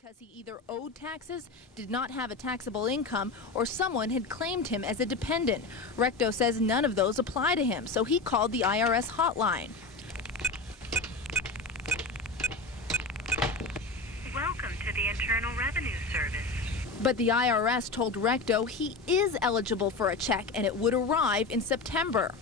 because he either owed taxes, did not have a taxable income, or someone had claimed him as a dependent. Recto says none of those apply to him, so he called the IRS hotline. Welcome to the Internal Revenue Service. But the IRS told Recto he is eligible for a check and it would arrive in September.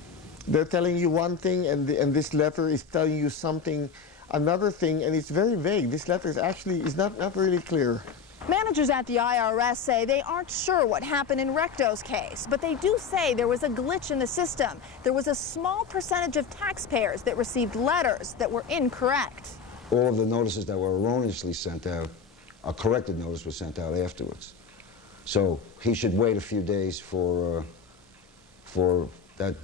They're telling you one thing and this letter is telling you something, another thing, and it's very vague. This letter is actually not really clear. Managers at the IRS say they aren't sure what happened in Recto's case, but they do say there was a glitch in the system. There was a small percentage of taxpayers that received letters that were incorrect. All of the notices that were erroneously sent out, a corrected notice was sent out afterwards. So he should wait a few days for that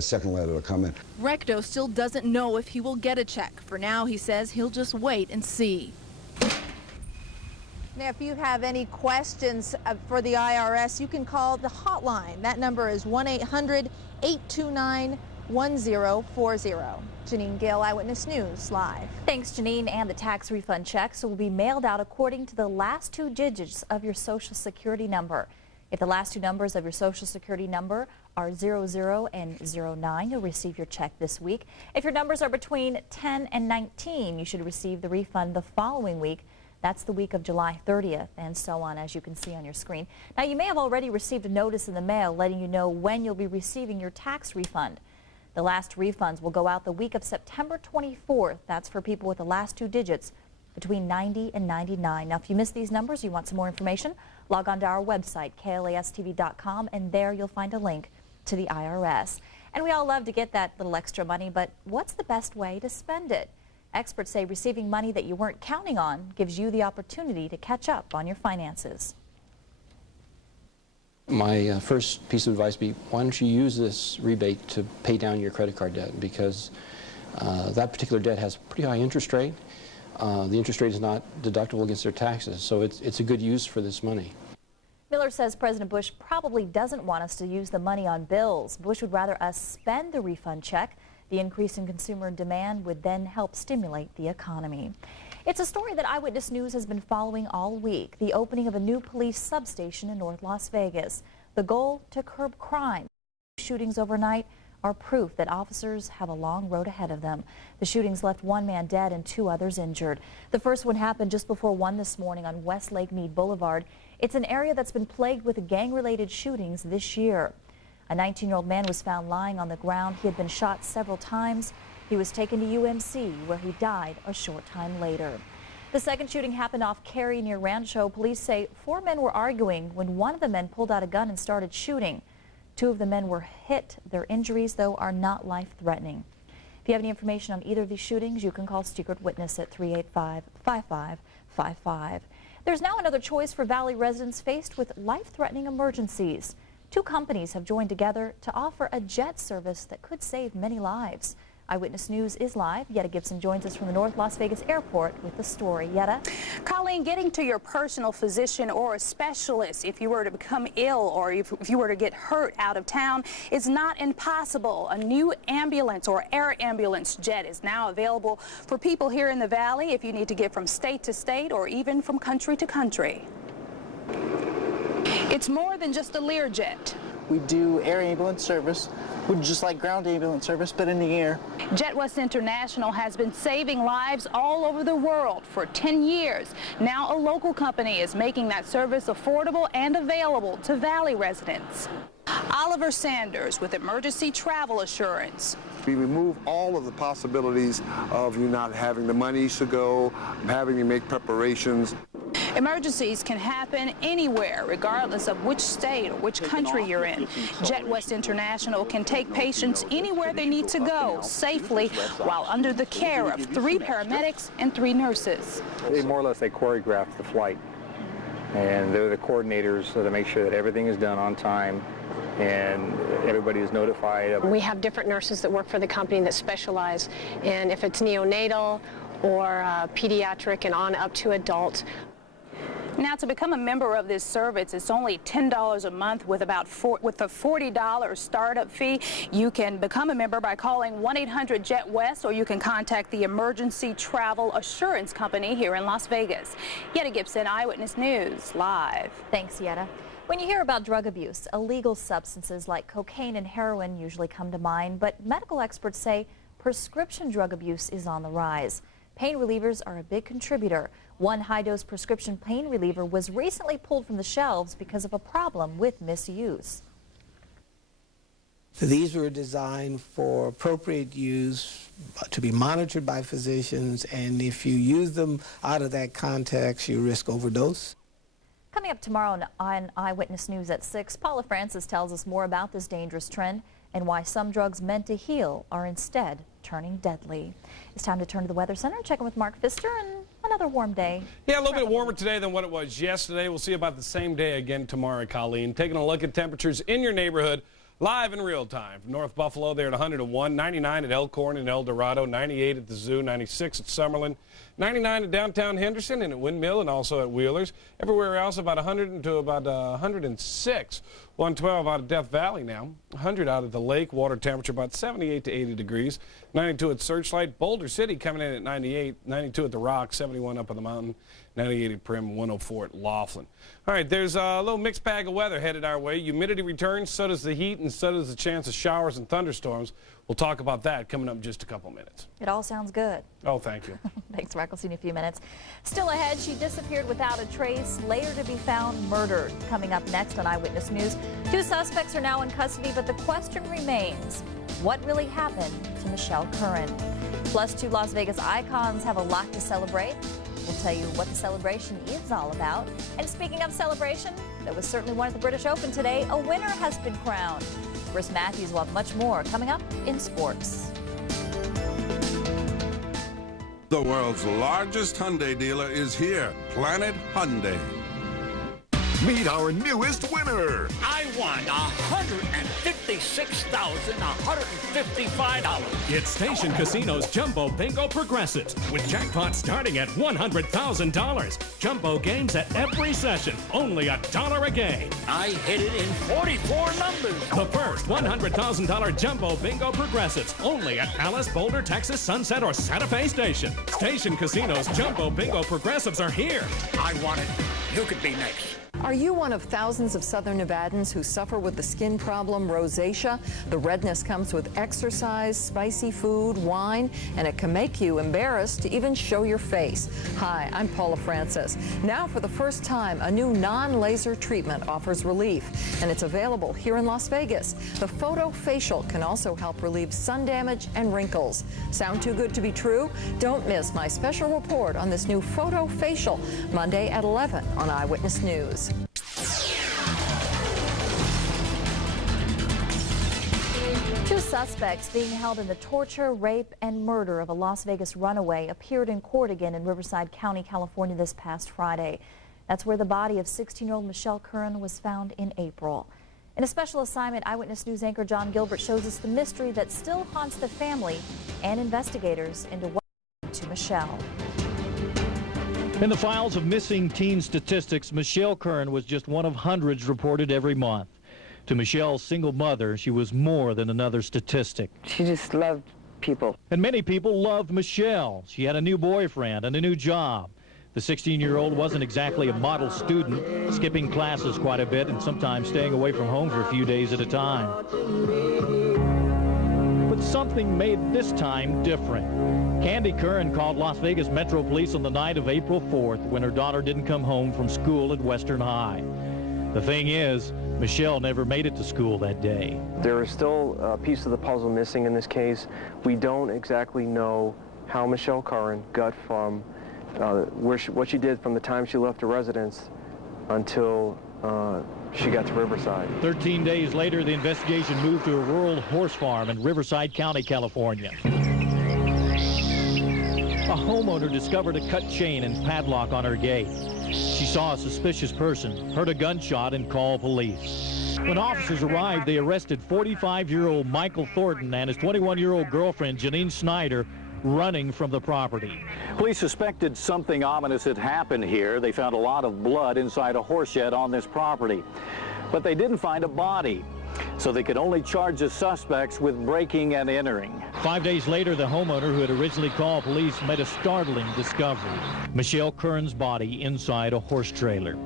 second letter to come in. Recto still doesn't know if he will get a check. For now, he says he'll just wait and see. Now, if you have any questions for the IRS, you can call the hotline. That number is 1-800-829-1040. Janine Gill, Eyewitness News, live. Thanks, Janine. And the tax refund checks will be mailed out according to the last two digits of your Social Security number. If the last two numbers of your Social Security number are 00 and 09, you'll receive your check this week. If your numbers are between 10 and 19, you should receive the refund the following week. That's the week of July 30th, and so on, as you can see on your screen. Now, you may have already received a notice in the mail letting you know when you'll be receiving your tax refund. The last refunds will go out the week of September 24th. That's for people with the last two digits between 90 and 99. Now, if you missed these numbers, you want some more information, log on to our website, KLASTV.com, and there you'll find a link to the IRS. And we all love to get that little extra money, but what's the best way to spend it? Experts say receiving money that you weren't counting on gives you the opportunity to catch up on your finances. My first piece of advice would be, why don't you use this rebate to pay down your credit card debt, because that particular debt has a pretty high interest rate. The interest rate is not deductible against their taxes, so it's a good use for this money. Miller says President Bush probably doesn't want us to use the money on bills. Bush would rather us spend the refund check. The increase in consumer demand would then help stimulate the economy. It's a story that Eyewitness News has been following all week, the opening of a new police substation in North Las Vegas. The goal, to curb crime. Shootings overnight are proof that officers have a long road ahead of them. The shootings left one man dead and two others injured. The first one happened just before 1 this morning on West Lake Mead Boulevard. It's an area that's been plagued with gang-related shootings this year. A 19-year-old man was found lying on the ground. He had been shot several times. He was taken to UMC, where he died a short time later. The second shooting happened off Cary near Rancho. Police say 4 men were arguing when one of the men pulled out a gun and started shooting. 2 of the men were hit. Their injuries, though, are not life-threatening. If you have any information on either of these shootings, you can call Secret Witness at 385-5555. There's now another choice for Valley residents faced with life-threatening emergencies. 2 companies have joined together to offer a jet service that could save many lives. Eyewitness News is live. Yetta Gibson joins us from the North Las Vegas airport with the story. Yetta? Colleen, getting to your personal physician or a specialist if you were to become ill or if you were to get hurt out of town is not impossible. A new ambulance or air ambulance jet is now available for people here in the Valley if you need to get from state to state or even from country to country. It's more than just a Learjet. We do air ambulance service, just like ground ambulance service, but in the air. JetWest International has been saving lives all over the world for 10 years. Now a local company is making that service affordable and available to Valley residents. Oliver Sanders with Emergency Travel Assurance. We remove all of the possibilities of you not having the money to go, having to make preparations. Emergencies can happen anywhere, regardless of which state or which country you're in. JetWest International can take patients anywhere they need to go safely while under the care of 3 paramedics and 3 nurses. They more or less choreograph the flight, and they're the coordinators so to make sure that everything is done on time and everybody is notified. We have different nurses that work for the company that specialize in if it's neonatal or pediatric and on up to adult. Now, to become a member of this service, it's only $10 a month with a $40 startup fee. You can become a member by calling 1-800-JET-WEST, or you can contact the Emergency Travel Assurance Company here in Las Vegas. Yetta Gibson, Eyewitness News, live. Thanks, Yetta. When you hear about drug abuse, illegal substances like cocaine and heroin usually come to mind, but medical experts say prescription drug abuse is on the rise. Pain relievers are a big contributor. One high-dose prescription pain reliever was recently pulled from the shelves because of a problem with misuse. These were designed for appropriate use, to be monitored by physicians, and if you use them out of that context, you risk overdose. Coming up tomorrow on Eyewitness News at 6, Paula Francis tells us more about this dangerous trend and why some drugs meant to heal are instead turning deadly. It's time to turn to the Weather Center and check in with Mark Pfister and another warm day. Yeah, a little bit warmer today than what it was yesterday. We'll see about the same day again tomorrow, Colleen. Taking a look at temperatures in your neighborhood live in real time. North Buffalo, they're at 101, 99 at Elkhorn and El Dorado, 98 at the Zoo, 96 at Summerlin, 99 at downtown Henderson and at Windmill and also at Wheelers. Everywhere else about 100 to about 106. 112 out of Death Valley now. 100 out of the lake. Water temperature about 78 to 80 degrees. 92 at Searchlight. Boulder City coming in at 98. 92 at the Rock. 71 up on the mountain. 98 at Prim. 104 at Laughlin. All right, there's a little mixed bag of weather headed our way. Humidity returns, so does the heat, and so does the chance of showers and thunderstorms. We'll talk about that coming up in just a couple minutes. It all sounds good. Oh, thank you. Thanks, Mark. I'll see you in a few minutes. Still ahead, she disappeared without a trace, later to be found murdered. Coming up next on Eyewitness News, 2 suspects are now in custody, but the question remains, what really happened to Michelle Curran? Plus, 2 Las Vegas icons have a lot to celebrate. We'll tell you what the celebration is all about. And speaking of celebration, there was certainly one at the British Open today. A winner has been crowned. Chris Matthews will have much more coming up in sports. The world's largest Hyundai dealer is here, Planet Hyundai. Meet our newest winner. I won $156,155. It's Station Casino's Jumbo Bingo Progressives with jackpots starting at $100,000. Jumbo games at every session, only $1 a game. I hit it in 44 numbers. The first $100,000 Jumbo Bingo Progressives, only at Alice, Boulder, Texas, Sunset, or Santa Fe Station. Station Casino's Jumbo Bingo Progressives are here. I want it. You could be next. Are you one of thousands of Southern Nevadans who suffer with the skin problem rosacea? The redness comes with exercise, spicy food, wine, and it can make you embarrassed to even show your face. Hi, I'm Paula Francis. Now for the first time, a new non-laser treatment offers relief, and it's available here in Las Vegas. The Photo Facial can also help relieve sun damage and wrinkles. Sound too good to be true? Don't miss my special report on this new Photo Facial, Monday at 11 on Eyewitness News. 2 suspects being held in the torture, rape, and murder of a Las Vegas runaway appeared in court again in Riverside County, California this past Friday. That's where the body of 16-year-old Michelle Curran was found in April. In a special assignment, Eyewitness News anchor John Gilbert shows us the mystery that still haunts the family and investigators into what happened to Michelle. In the files of missing teen statistics, Michelle Curran was just one of hundreds reported every month. To Michelle's single mother, she was more than another statistic. She just loved people. And many people loved Michelle. She had a new boyfriend and a new job. The 16-year-old wasn't exactly a model student, skipping classes quite a bit and sometimes staying away from home for a few days at a time. But something made this time different. Candy Curran called Las Vegas Metro Police on the night of April 4th when her daughter didn't come home from school at Western High. The thing is, Michelle never made it to school that day. There is still a piece of the puzzle missing in this case. We don't exactly know how Michelle Curran got from what she did from the time she left her residence until she got to Riverside. 13 days later, the investigation moved to a rural horse farm in Riverside County, California. A homeowner discovered a cut chain and padlock on her gate. She saw a suspicious person, heard a gunshot, and called police. When officers arrived, they arrested 45-year-old Michael Thornton and his 21-year-old girlfriend, Janine Snyder, running from the property. Police suspected something ominous had happened here. They found a lot of blood inside a horse shed on this property. But they didn't find a body, so they could only charge the suspects with breaking and entering. 5 days later, the homeowner who had originally called police made a startling discovery. Michelle Curran's body inside a horse trailer.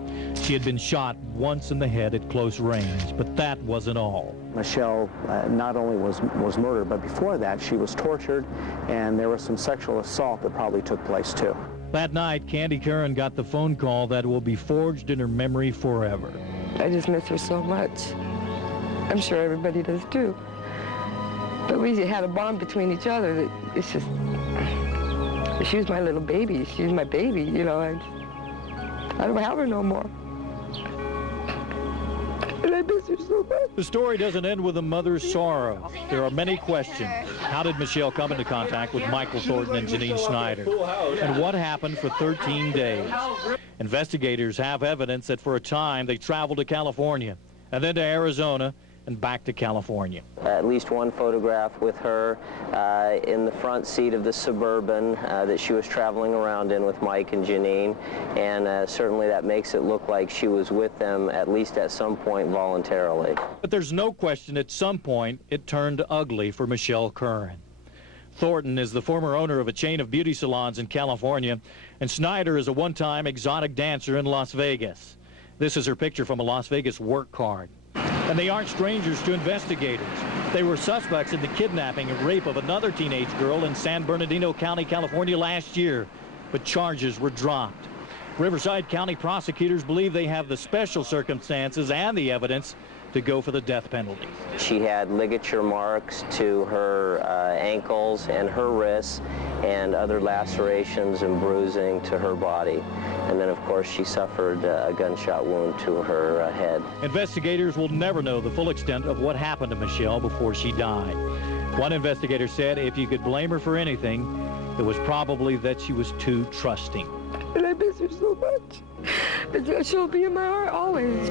She had been shot once in the head at close range, but that wasn't all. Michelle not only was murdered, but before that she was tortured, and there was some sexual assault that probably took place too. That night, Candy Curran got the phone call that will be forged in her memory forever. I just miss her so much. I'm sure everybody does too. But we had a bond between each other that it's just, she was my little baby. She was my baby, you know. I don't have her no more. And I miss her so much. The story doesn't end with a mother's sorrow. There are many questions. How did Michelle come into contact with Michael Thornton and Janine Snyder? And what happened for 13 days? Investigators have evidence that for a time they traveled to California and then to Arizona and back to California. At least one photograph with her in the front seat of the Suburban that she was traveling around in with Mike and Janine, and certainly that makes it look like she was with them at least at some point voluntarily. But there's no question at some point it turned ugly for Michelle Curran. Thornton is the former owner of a chain of beauty salons in California, and Snyder is a one-time exotic dancer in Las Vegas. This is her picture from a Las Vegas work card. And they aren't strangers to investigators. They were suspects in the kidnapping and rape of another teenage girl in San Bernardino County, California last year, but charges were dropped. Riverside County prosecutors believe they have the special circumstances and the evidence to go for the death penalty. She had ligature marks to her ankles and her wrists, and other lacerations and bruising to her body. And then, of course, she suffered a gunshot wound to her head. Investigators will never know the full extent of what happened to Michelle before she died. One investigator said if you could blame her for anything, it was probably that she was too trusting. And I miss her so much. And she'll be in my heart always.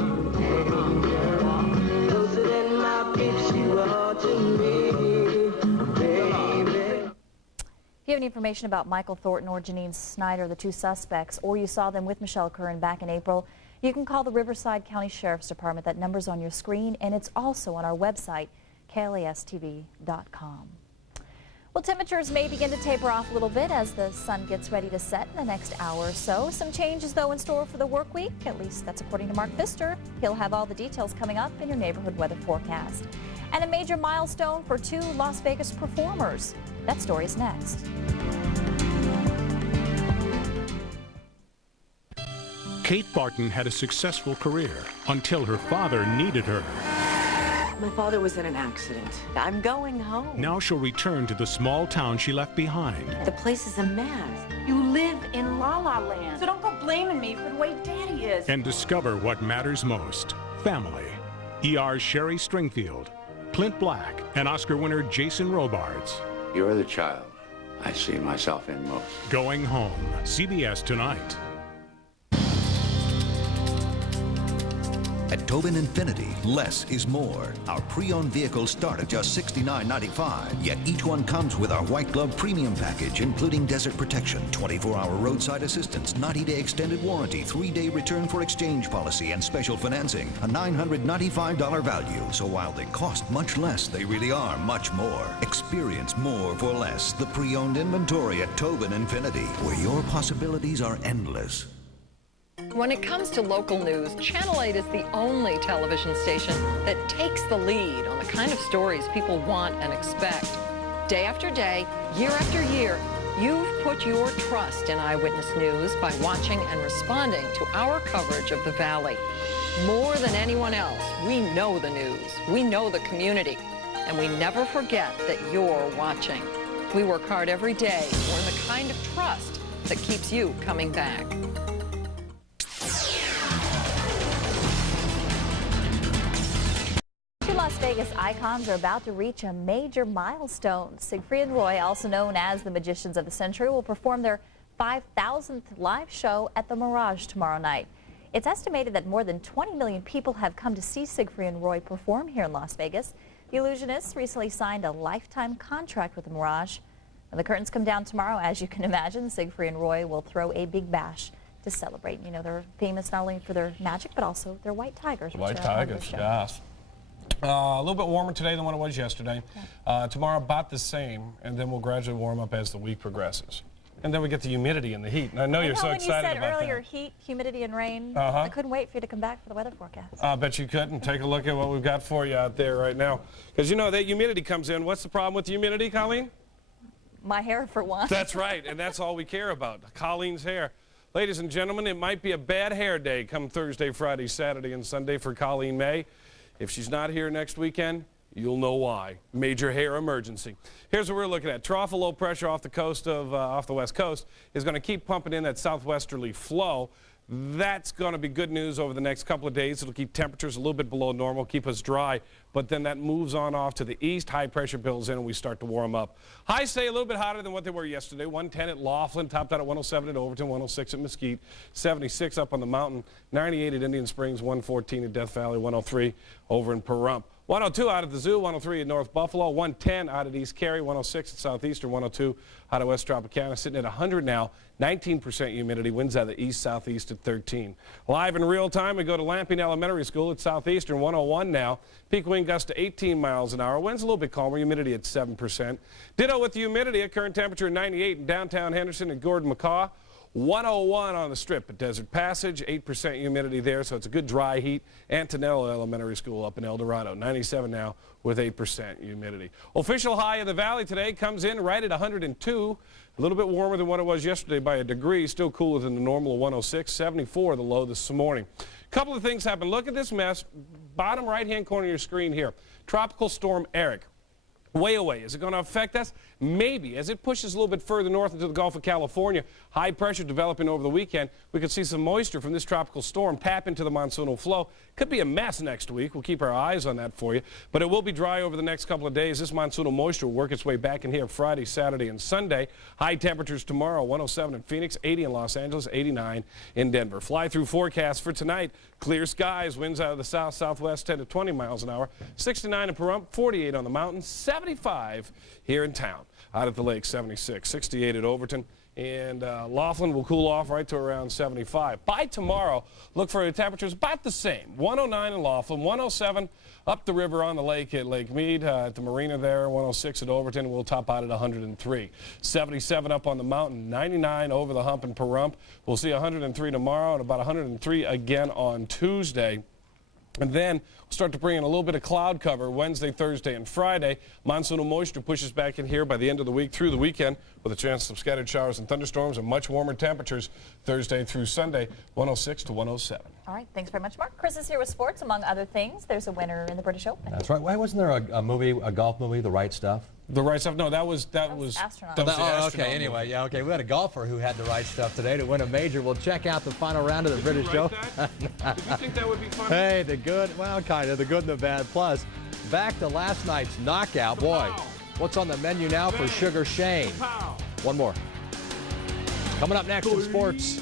If you have any information about Michael Thornton or Janine Snyder, the two suspects, or you saw them with Michelle Curran back in April, you can call the Riverside County Sheriff's Department. That number's on your screen, and it's also on our website, KLASTV.com. Well, temperatures may begin to taper off a little bit as the sun gets ready to set in the next hour or so. Some changes, though, in store for the work week. At least that's according to Mark Pfister. He'll have all the details coming up in your neighborhood weather forecast. And a major milestone for two Las Vegas performers. That story is next. Kate Barton had a successful career until her father needed her. My father was in an accident. I'm going home. Now she'll return to the small town she left behind. The place is a mess. You live in La La Land, so don't go blaming me for the way Daddy is. And discover what matters most. Family. ER's Sherry Stringfield, Clint Black, and Oscar winner Jason Robards. You're the child I see myself in most. Going Home. CBS tonight. At Tobin Infinity, less is more. Our pre-owned vehicles start at just $69.95, yet each one comes with our White Glove Premium Package, including desert protection, 24-hour roadside assistance, 90-day extended warranty, 3-day return for exchange policy, and special financing, a $995 value. So while they cost much less, they really are much more. Experience more for less. The pre-owned inventory at Tobin Infinity, where your possibilities are endless. When it comes to local news, Channel 8 is the only television station that takes the lead on the kind of stories people want and expect. Day after day, year after year, you've put your trust in Eyewitness News by watching and responding to our coverage of the Valley. More than anyone else, we know the news, we know the community, and we never forget that you're watching. We work hard every day to earn the kind of trust that keeps you coming back. Las Vegas icons are about to reach a major milestone. Siegfried and Roy, also known as the Magicians of the Century, will perform their 5,000th live show at the Mirage tomorrow night. It's estimated that more than 20 million people have come to see Siegfried and Roy perform here in Las Vegas. The Illusionists recently signed a lifetime contract with the Mirage. When the curtains come down tomorrow, as you can imagine, Siegfried and Roy will throw a big bash to celebrate. You know, they're famous not only for their magic, but also their white tigers. White tigers, yes. A little bit warmer today than what it was yesterday. Tomorrow about the same, and then we'll gradually warm up as the week progresses. And then we get the humidity and the heat. And I know you're so excited about that. When you said earlier heat, humidity, and rain, I couldn't wait for you to come back for the weather forecast. I bet you couldn't. Take a look at what we've got for you out there right now. Because you know that humidity comes in. What's the problem with the humidity, Colleen? My hair, for one. That's right, and that's all we care about, Colleen's hair. Ladies and gentlemen, it might be a bad hair day come Thursday, Friday, Saturday, and Sunday for Colleen May. If she's not here next weekend, you'll know why. Major hair emergency. Here's what we're looking at. Trough of low pressure off the coast of off the west coast is going to keep pumping in that southwesterly flow. That's going to be good news over the next couple of days. It'll keep temperatures a little bit below normal, keep us dry, but then that moves on off to the east. High pressure builds in and we start to warm up. Highs stay a little bit hotter than what they were yesterday. 110 at Laughlin, topped out at 107 at Overton, 106 at Mesquite, 76 up on the mountain, 98 at Indian Springs, 114 at Death Valley, 103 over in Pahrump. 102 out at the Zoo, 103 at North Buffalo, 110 out at East Cary, 106 at Southeastern, 102 out of West Tropicana, sitting at 100 now, 19% humidity, winds out of the east-southeast at 13. Live in real time, we go to Lamping Elementary School at Southeastern, 101 now, peak wind gust to 18 miles an hour, winds a little bit calmer, humidity at 7%. Ditto with the humidity, at current temperature 98 in downtown Henderson at Gordon McCaw. 101 on the Strip at Desert Passage, 8% humidity there, so it's a good dry heat. Antonello Elementary School up in El Dorado, 97 now with 8% humidity. Official high in the valley today comes in right at 102, a little bit warmer than what it was yesterday by a degree, still cooler than the normal of 106, 74 the low this morning. A couple of things happen. Look at this mess, bottom right-hand corner of your screen here. Tropical Storm Eric. Way away. Is it going to affect us? Maybe. As it pushes a little bit further north into the Gulf of California, high pressure developing over the weekend, we could see some moisture from this tropical storm tap into the monsoonal flow. Could be a mess next week. We'll keep our eyes on that for you. But it will be dry over the next couple of days. This monsoonal moisture will work its way back in here Friday, Saturday, and Sunday. High temperatures tomorrow, 107 in Phoenix, 80 in Los Angeles, 89 in Denver. Fly-through forecast for tonight. Clear skies, winds out of the south-southwest 10 to 20 miles an hour. 69 in Pahrump, 48 on the mountain, 75 here in town. Out at the lake, 76, 68 at Overton. And Laughlin will cool off right to around 75. By tomorrow, look for the temperatures about the same. 109 in Laughlin, 107 up the river on the lake at Lake Mead, at the marina there, 106 at Overton. We'll top out at 103. 77 up on the mountain, 99 over the hump in Pahrump. We'll see 103 tomorrow and about 103 again on Tuesday. And then we'll start to bring in a little bit of cloud cover Wednesday, Thursday, and Friday. Monsoonal moisture pushes back in here by the end of the week through the weekend with a chance of scattered showers and thunderstorms and much warmer temperatures Thursday through Sunday, 106 to 107. All right, thanks very much, Mark. Chris is here with sports, among other things. There's a winner in the British Open. That's right. Why wasn't there a movie, a golf movie, The Right Stuff? The Right Stuff? No, that was astronaut. Okay, anyway, yeah, okay. We had a golfer who had the right stuff today to win a major. We'll check out the final round of the British Open. Did you think that would be fun? Hey, the good, well, kind of, the good and the bad. Plus, back to last night's knockout. Boy, what's on the menu now for Sugar Shane? One more. Coming up next in sports.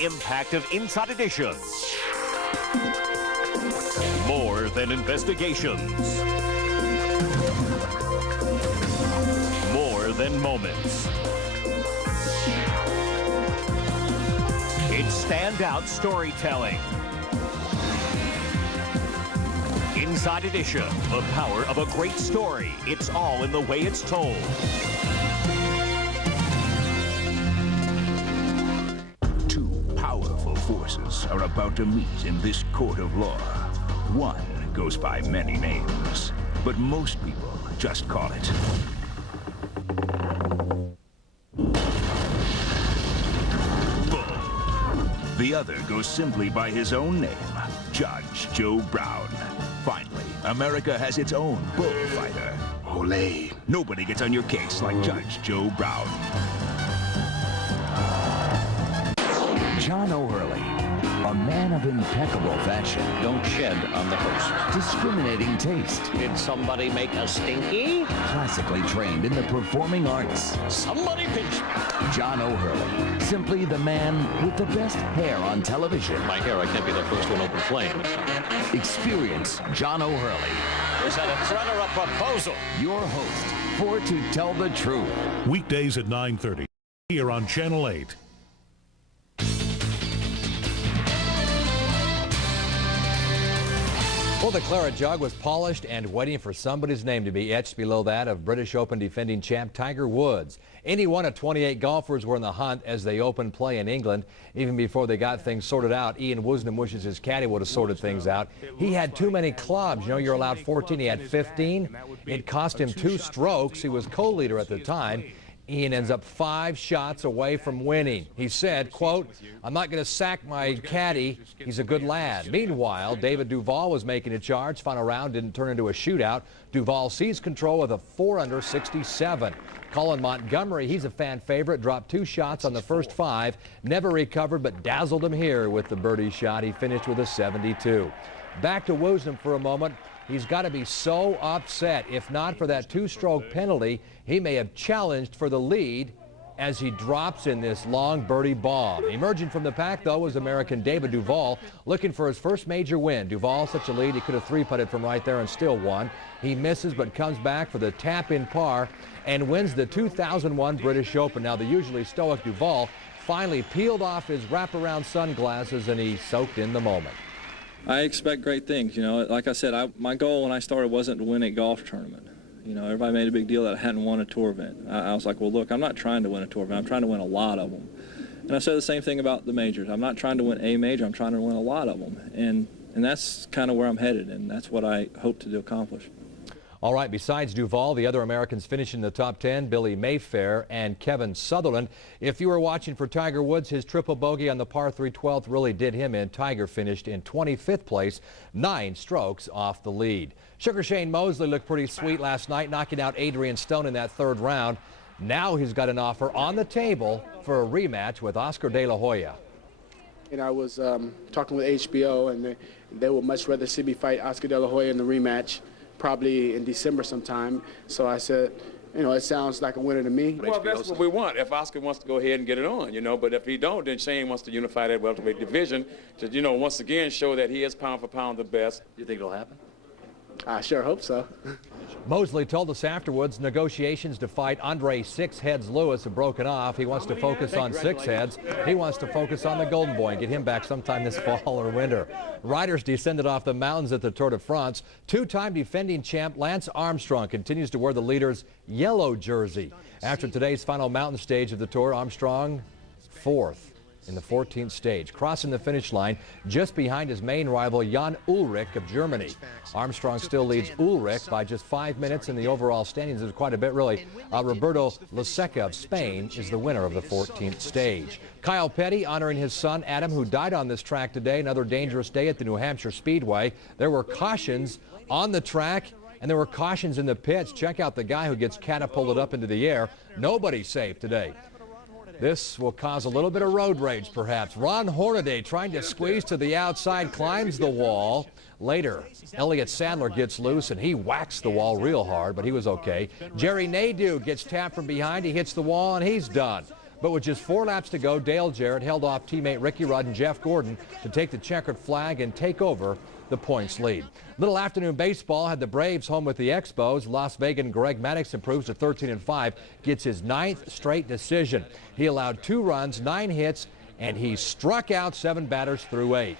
Impact of Inside Editions. More than investigations. More than moments. It's standout storytelling. Inside Edition, the power of a great story. It's all in the way it's told. Forces are about to meet in this court of law. One goes by many names, but most people just call it Bull. The other goes simply by his own name, Judge Joe Brown. Finally, America has its own bullfighter. Olay. Nobody gets on your case like Judge Joe Brown. John O'Hurley, a man of impeccable fashion. Don't shed on the host. Discriminating taste. Did somebody make a stinky? Classically trained in the performing arts. Somebody pinch me. John O'Hurley, simply the man with the best hair on television. My hair, I can't be the first to an open flame. Experience John O'Hurley. Is that a threat or a proposal? Your host for To Tell the Truth. Weekdays at 9:30 here on Channel 8. Well, the claret jug was polished and waiting for somebody's name to be etched below that of British Open defending champ Tiger Woods. Any one of 28 golfers were in the hunt as they opened play in England. Even before they got things sorted out, Ian Woosnam wishes his caddy would have sorted things out. He had too many clubs. You know, you're allowed 14. He had 15. It cost him 2 strokes. He was co-leader at the time. Ian ends up 5 shots away from winning. He said, quote, "I'm not going to sack my caddy. He's a good lad." Meanwhile, David Duval was making a charge. Final round didn't turn into a shootout. Duval seized control with a 4-under 67. Colin Montgomery, he's a fan favorite, dropped 2 shots on the first 5. Never recovered, but dazzled him here with the birdie shot. He finished with a 72. Back to Woosnam for a moment. He's got to be so upset. If not for that 2-stroke penalty, he may have challenged for the lead as he drops in this long birdie bomb. Emerging from the pack, though, was American David Duval, looking for his first major win. Duval, such a lead, he could have 3-putted from right there and still won. He misses but comes back for the tap-in par and wins the 2001 British Open. Now, the usually stoic Duval finally peeled off his wraparound sunglasses and he soaked in the moment. I expect great things. You know, like I said, my goal when I started wasn't to win a golf tournament. You know, everybody made a big deal that I hadn't won a tour event. I was like, well, look, I'm not trying to win a tour event. I'm trying to win a lot of them. And I said the same thing about the majors. I'm not trying to win a major. I'm trying to win a lot of them. And that's kind of where I'm headed, and that's what I hope to accomplish. All right, besides Duval, the other Americans finishing in the top 10, Billy Mayfair and Kevin Sutherland. If you were watching for Tiger Woods, his triple bogey on the par 3 12th really did him in. Tiger finished in 25th place, 9 strokes off the lead. Sugar Shane Mosley looked pretty sweet last night, knocking out Adrian Stone in that 3rd round. Now he's got an offer on the table for a rematch with Oscar De La Hoya. And I was talking with HBO, and they would much rather see me fight Oscar De La Hoya in the rematch, probably in December sometime. So I said, you know, it sounds like a winner to me. Well, that's what we want. If Oscar wants to go ahead and get it on, you know, but if he don't, then Shane wants to unify that welterweight division to, you know, once again show that he is pound for pound the best. You think it'll happen? I sure hope so. Mosley told us afterwards negotiations to fight Andre Six Heads Lewis have broken off. He wants to focus on Six Heads. He wants to focus on the Golden Boy and get him back sometime this fall or winter. Riders descended off the mountains at the Tour de France. 2-time defending champ Lance Armstrong continues to wear the leader's yellow jersey. After today's final mountain stage of the Tour, Armstrong 4th in the 14th stage, crossing the finish line just behind his main rival Jan Ullrich of Germany. Armstrong still leads Ullrich by just 5 minutes in the overall standings. It's quite a bit, really. Roberto Laseca of Spain is the winner of the 14th stage. Kyle Petty honoring his son Adam, who died on this track today. Another dangerous day at the New Hampshire Speedway. There were cautions on the track and there were cautions in the pits. Check out the guy who gets catapulted up into the air. Nobody's safe today. This will cause a little bit of road rage, perhaps. Ron Hornaday trying to squeeze to the outside, climbs the wall. Later, Elliott Sadler gets loose, and he whacks the wall real hard, but he was okay. Jerry Nadeau gets tapped from behind. He hits the wall, and he's done. But with just 4 laps to go, Dale Jarrett held off teammate Ricky Rudd and Jeff Gordon to take the checkered flag and take over the points lead. Little afternoon baseball had the Braves home with the Expos. Las Vegas Greg Maddux improves to 13-5, gets his 9th straight decision. He allowed 2 runs, 9 hits, and he struck out 7 batters through 8.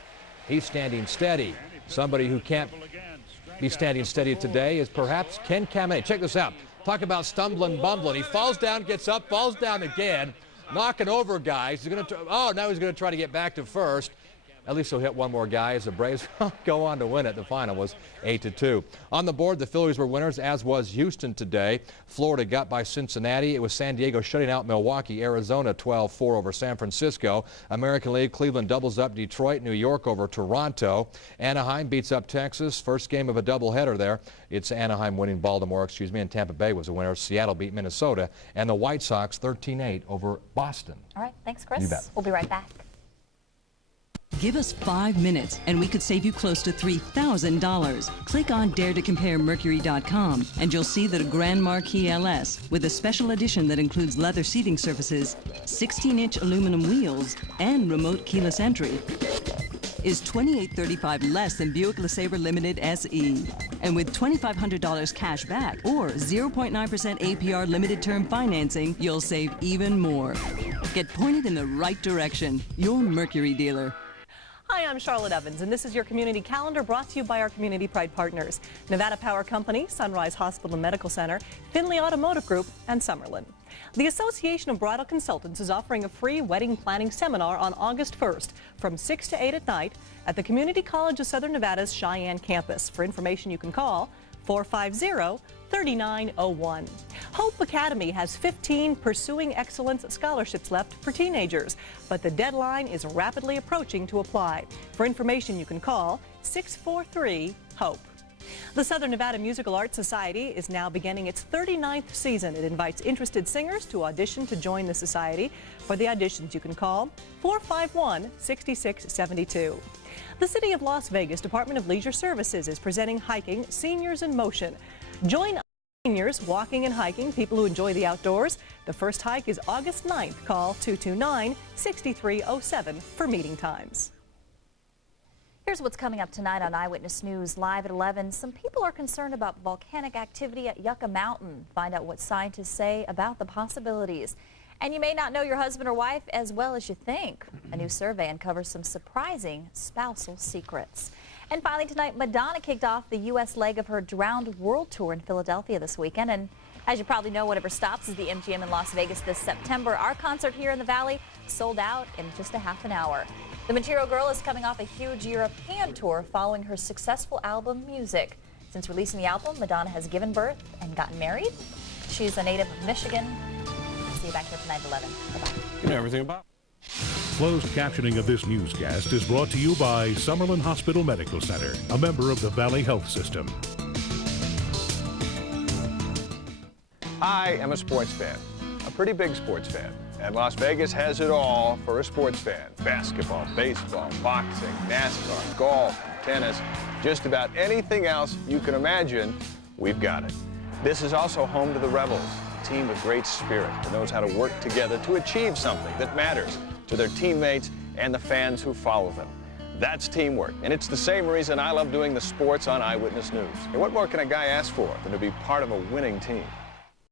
He's standing steady. Somebody who can't be standing steady today is perhaps Ken Caminiti. Check this out. Talk about stumbling, bumbling. He falls down, gets up, falls down again, knocking over guys. He's now he's going to try to get back to first. At least he'll hit one more guy as the Braves go on to win it. The final was 8-2. On the board, the Phillies were winners, as was Houston today. Florida got by Cincinnati. It was San Diego shutting out Milwaukee. Arizona 12-4 over San Francisco. American League, Cleveland doubles up Detroit. New York over Toronto. Anaheim beats up Texas. First game of a doubleheader there. It's Anaheim winning Baltimore, and Tampa Bay was a winner. Seattle beat Minnesota. And the White Sox 13-8 over Boston. All right, thanks, Chris. You bet. We'll be right back. Give us 5 minutes and we could save you close to $3,000. Click on daretocomparemercury.com and you'll see that a Grand Marquis LS with a special edition that includes leather seating surfaces, 16-inch aluminum wheels, and remote keyless entry is $2,835 less than Buick LeSabre Limited SE. And with $2,500 cash back or 0.9% APR limited term financing, you'll save even more. Get pointed in the right direction. Your Mercury dealer. Hi, I'm Charlotte Evans, and this is your community calendar brought to you by our Community Pride partners, Nevada Power Company, Sunrise Hospital and Medical Center, Finley Automotive Group, and SUMMERLIN. The Association of Bridal Consultants is offering a free wedding planning seminar on August 1st from 6 to 8 at night at the Community College of Southern Nevada's Cheyenne campus. For information, you can call 450-3901. Hope Academy has 15 Pursuing Excellence scholarships left for teenagers, but the deadline is rapidly approaching to apply. For information, you can call 643-HOPE. The Southern Nevada Musical Arts Society is now beginning its 39th season. It invites interested singers to audition to join the society. For the auditions, you can call 451-6672. The City of Las Vegas Department of Leisure Services is presenting hiking Seniors in Motion. Join seniors walking and hiking, people who enjoy the outdoors. The first hike is August 9th. Call 229-6307 for meeting times. Here's what's coming up tonight on Eyewitness News Live at 11. Some people are concerned about volcanic activity at Yucca Mountain. Find out what scientists say about the possibilities. And you may not know your husband or wife as well as you think. A new survey uncovers some surprising spousal secrets. And finally tonight, Madonna kicked off the U.S. leg of her Drowned World Tour in Philadelphia this weekend. And as you probably know, whatever stops is the MGM in Las Vegas this September. Our concert here in the Valley sold out in just a half an hour. The Material Girl is coming off a huge European tour following her successful album, Music. Since releasing the album, Madonna has given birth and gotten married. She's a native of Michigan. See you back here tonight at 11. Bye-bye. You know everything about. Closed captioning of this newscast is brought to you by SUMMERLIN Hospital Medical Center, a member of the Valley Health System. I am a sports fan, a pretty big sports fan. And Las Vegas has it all for a sports fan. Basketball, baseball, boxing, NASCAR, golf, tennis, just about anything else you can imagine, we've got it. This is also home to the Rebels, a team with great spirit that knows how to work together to achieve something that matters to their teammates and the fans who follow them. That's teamwork, and it's the same reason I love doing the sports on Eyewitness News. And what more can a guy ask for than to be part of a winning team?